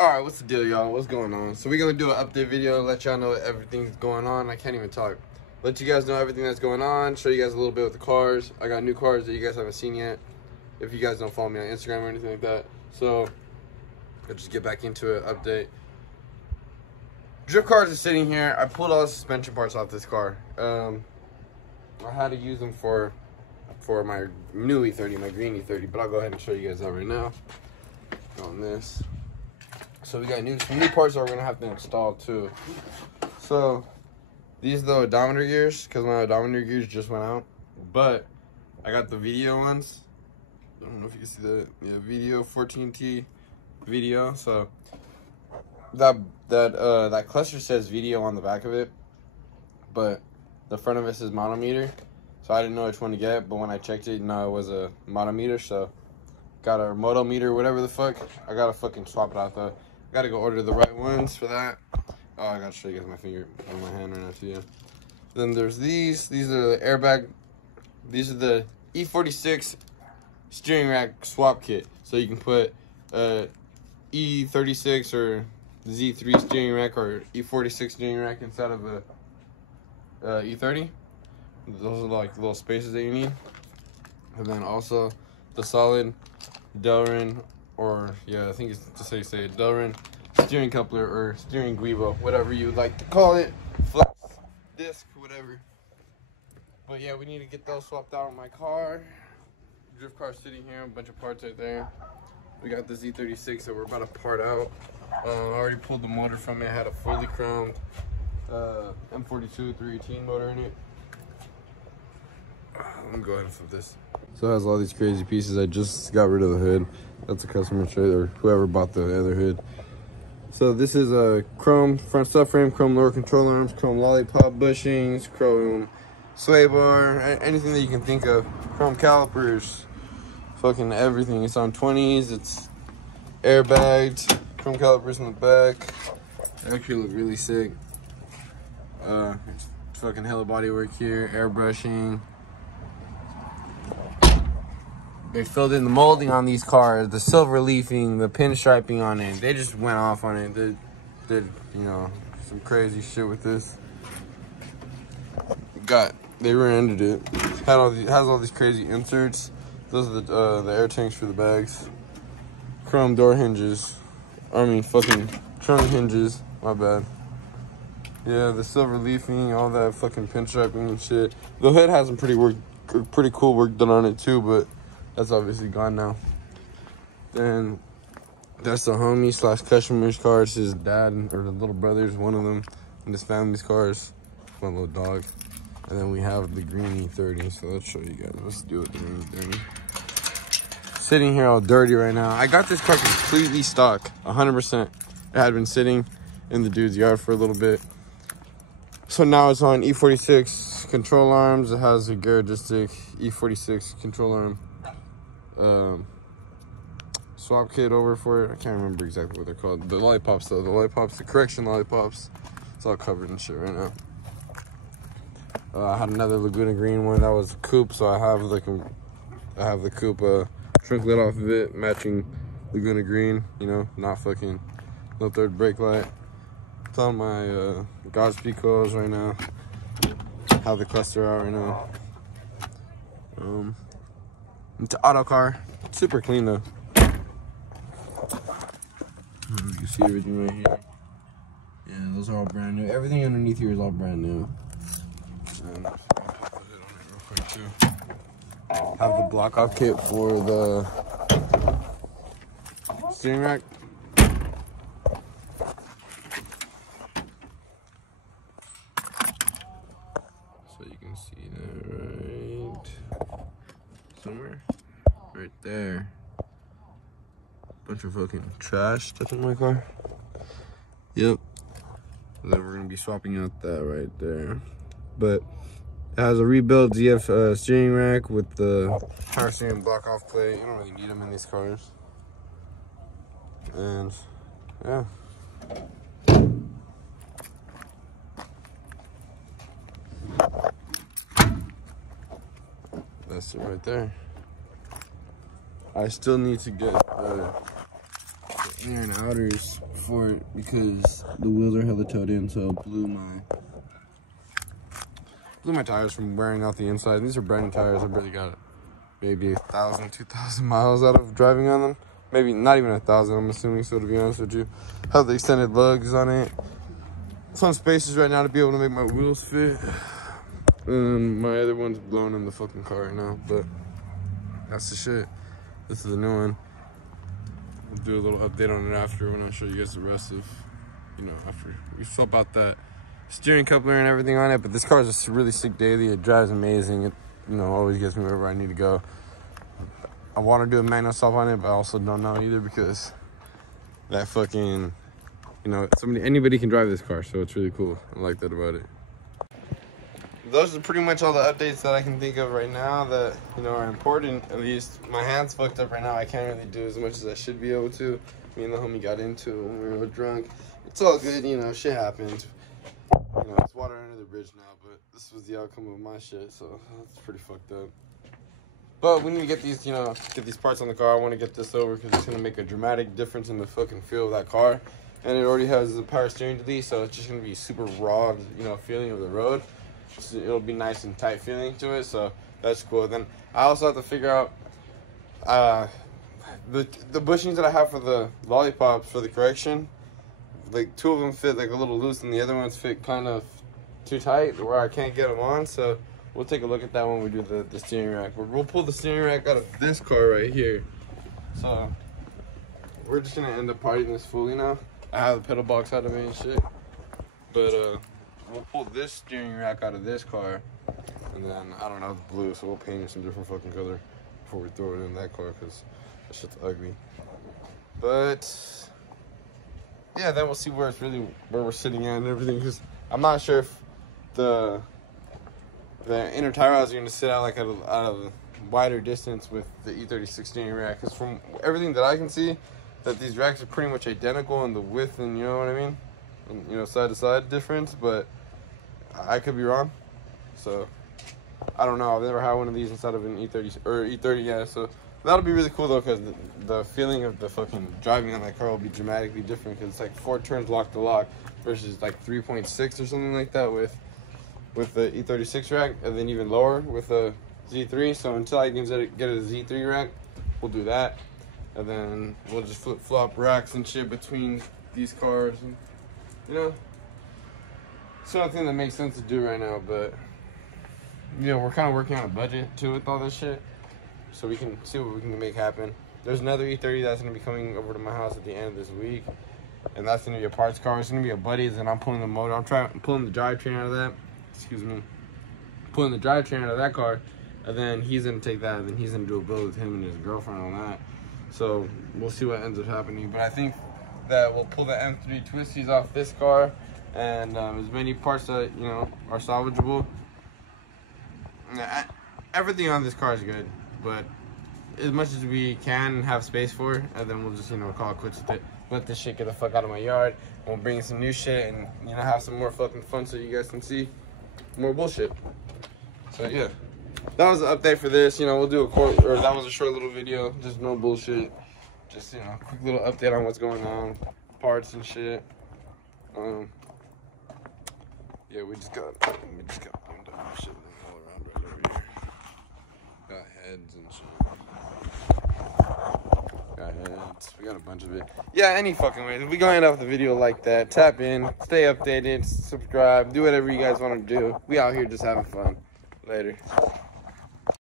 Alright, what's the deal, y'all? What's going on? So we're gonna do an update video, let y'all know everything's going on. I can't even talk. Let you guys know everything that's going on, show you guys a little bit with the cars. I got new cars that you guys haven't seen yet, if you guys don't follow me on Instagram or anything like that. So I'll just get back into it, update. Drift cars are sitting here. I pulled all the suspension parts off this car. I had to use them for my new E30, my green E30, but I'll go ahead and show you guys that right now on this. So we got some new parts that we're gonna have to install too. So these are the odometer gears, because my odometer gears just went out, but I got the video ones. I don't know if you can see the video 14T video. So that cluster says video on the back of it, but the front of it says monometer. So I didn't know which one to get, but when I checked it, no, it was a monometer. So got a motometer, whatever the fuck. I gotta fucking swap it out though. Gotta go order the right ones for that. Oh, I gotta show you guys my finger on my hand right now too. Yeah. Then there's these. These are the airbag. These are the E36 steering rack swap kit. So you can put E36 or Z3 steering rack or E46 steering rack inside of a E30. Those are like little spaces that you need. And then also the solid Delrin, or yeah, I think it's just how you say it, Delrin steering coupler or steering guibo, whatever you would like to call it, flex disc, whatever. But yeah, we need to get those swapped out on my car. Drift car sitting here, a bunch of parts right there. We got the Z36 that we're about to part out. I already pulled the motor from it. It had a fully chromed M42 318 motor in it. Let me go ahead and flip this. So it has all these crazy pieces. I just got rid of the hood. That's a customer trade, or whoever bought the other hood. So this is a chrome front subframe, chrome lower control arms, chrome lollipop bushings, chrome sway bar, anything that you can think of. Chrome calipers, fucking everything. It's on 20s. It's airbagged. Chrome calipers in the back. They actually look really sick. It's fucking hella body work here. Airbrushing. They filled in the molding on these cars, the silver leafing, the pinstriping on it. They just went off on it. They did, you know, some crazy shit with this. They rear-ended it. Has all these crazy inserts. Those are the air tanks for the bags. Chrome door hinges. I mean, fucking trunk hinges. My bad. Yeah, the silver leafing, all that fucking pinstriping and shit. The hood has some pretty cool work done on it too, but that's obviously gone now. Then that's the homie slash customer's cars. His dad or the little brother's one of them, and his family's cars. One little dog. And then we have the green E30. So let's show you guys. Let's do it. The green E30. Sitting here all dirty right now. I got this car completely stock, 100%. It had been sitting in the dude's yard for a little bit. So now it's on E46 control arms. It has a Garaggistic E46 control arm swap kit over for it. I can't remember exactly what they're called. The lollipops though, the correction lollipops. It's all covered in shit right now. I had another Laguna Green one that was coupe, so I have the coupe trunk lid off of it, matching Laguna Green. You know, not fucking no third brake light. It's on my Godspeed coils right now. Have the cluster out right now. It's an auto car, super clean though. You can see everything right here. Yeah, those are all brand new. Everything underneath here is all brand new. And I'll put it on it real quick too. Have the block off kit for the steering rack. So you can see that right somewhere. Right there. Bunch of fucking trash stuff in my car. Yep. And then we're gonna be swapping out that right there. But it has a rebuilt ZF steering rack with the power steering block off plate. You don't really need them in these cars. And yeah. That's it right there. I still need to get the inner and outers for it because the wheels are hella towed in, so it blew my tires from wearing out the inside. These are brand new tires. I barely got maybe 1,000, 2,000 miles out of driving on them. Maybe not even 1,000, I'm assuming, so to be honest with you. Have the extended lugs on it. Some spaces right now to be able to make my wheels fit. And my other one's blown in the fucking car right now, but that's the shit. This is the new one. We'll do a little update on it after when I show you guys the rest of, after we swap out that steering coupler and everything on it. But this car is just really sick daily. It drives amazing. It, always gets me wherever I need to go. I want to do a manual swap on it, but I also don't know either because that fucking, anybody can drive this car, so it's really cool. I like that about it. Those are pretty much all the updates that I can think of right now that, are important. At least my hand's fucked up right now. I can't really do as much as I should be able to. Me and the homie got into it when we were drunk. It's all good, shit happens. It's water under the bridge now, but this was the outcome of my shit, so it's pretty fucked up. But we need to get these, get these parts on the car. I want to get this over because it's going to make a dramatic difference in the fucking feel of that car. And it already has the power steering delete, so it's just going to be super raw, feeling of the road. So it'll be nice and tight feeling to it, so that's cool. Then I also have to figure out the bushings that I have for the lollipops for the correction. Like 2 of them fit like a little loose, and the other ones fit kind of too tight where I can't get them on. So we'll take a look at that when we do the steering rack. We'll pull the steering rack out of this car right here. So we're just gonna end up partying this fully now. I have the pedal box out of it and shit, but we'll pull this steering rack out of this car, and then, I don't know, it's blue, so we'll paint it some different fucking color before we throw it in that car, because that shit's ugly. But, yeah, then we'll see where we're sitting at and everything, because I'm not sure if the inner tie rods are going to sit out, like, at a wider distance with the E36 steering rack, because from everything that I can see, that these racks are pretty much identical in the width and, you know what I mean? And, side to side difference, but I could be wrong. So I don't know. I've never had one of these inside of an E30 or E30, yeah. So that'll be really cool though, because the feeling of the fucking driving on that car will be dramatically different, because it's like 4 turns lock to lock versus like 3.6 or something like that with the E36 rack, and then even lower with the Z3. So until I can get a Z3 rack, we'll do that, and then we'll just flip flop racks and shit between these cars. And, it's not a thing that makes sense to do right now, but we're kind of working on a budget too with all this shit, so we can see what we can make happen. There's another E30 that's going to be coming over to my house at the end of this week, and that's going to be a parts car. It's going to be a buddy's, and I'm pulling the motor. I'm pulling the drivetrain out of that. Excuse me. Pulling the drivetrain out of that car, and then he's going to take that, and then he's going to do a build with him and his girlfriend on that. So we'll see what ends up happening, but I think that we'll pull the M3 twisties off this car, and as many parts that are salvageable. Everything on this car is good, but as much as we can have space for, and then we'll just call it quits with it. Let this shit get the fuck out of my yard. We'll bring in some new shit and have some more fucking fun, so you guys can see more bullshit. So yeah, that was the update for this. We'll do that was a short little video, just no bullshit. Just, quick little update on what's going on, parts and shit. Yeah, we just got wind up shit all around right over here. Got heads and shit. Got heads. We got a bunch of it. Yeah, any fucking way. If we go end off the video like that, tap in, stay updated, subscribe, do whatever you guys want to do. We out here just having fun. Later.